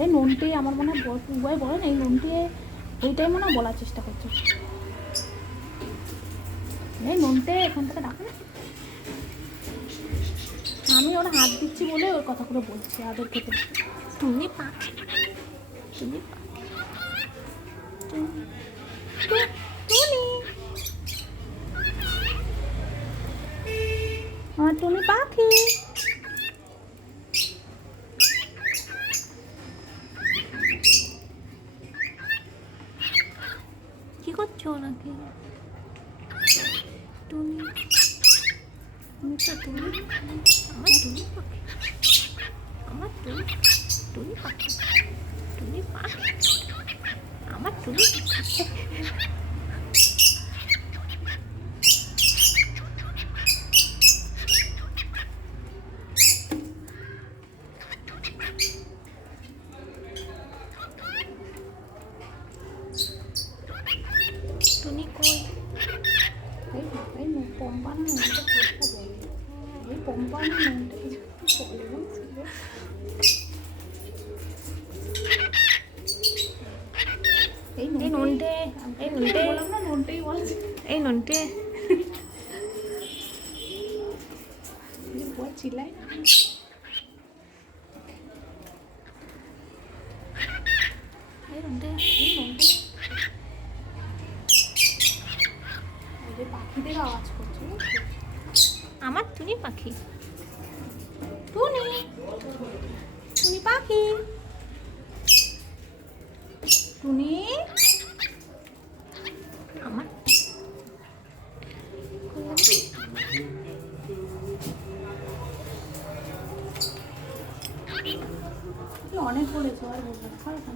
এই ননটে আমার মনে হয় উভয় বলে না, এই ননটে এইটাই মনে হয় বলার চেষ্টা করছে। এই ননটে এখান থেকে ডাকে না, আমি ওরা হাত দিচ্ছি বলে ওর কথাগুলো বলছি আদর খেতে। টুনি পাখি, টুনি পাখি, টুনি, আমার টুনি পাখি। কি করছো নাকি টুনি? টুনি, আমার টুনি পাখি, আমার টুনি, টুনি পাখি, টুনি পাখি, আমার টুনি পাখি। টুনি কই? এই পম্পানো ননটা চেষ্টা বলে, এই পম্পানো ননটা কিছু বলে বুঝছিল। এই ননটে, এই ননটে বললাম না, ননটেই বলছে। এই ননটে বল চিল্লাই। এই ননটে, এই ননটে, যে পাখিদের আওয়াজ করছে। আমার টুনি পাখি, টুনি, টুনি পাখি, টুনি, আমার অনেক বলেছো আর বলবো।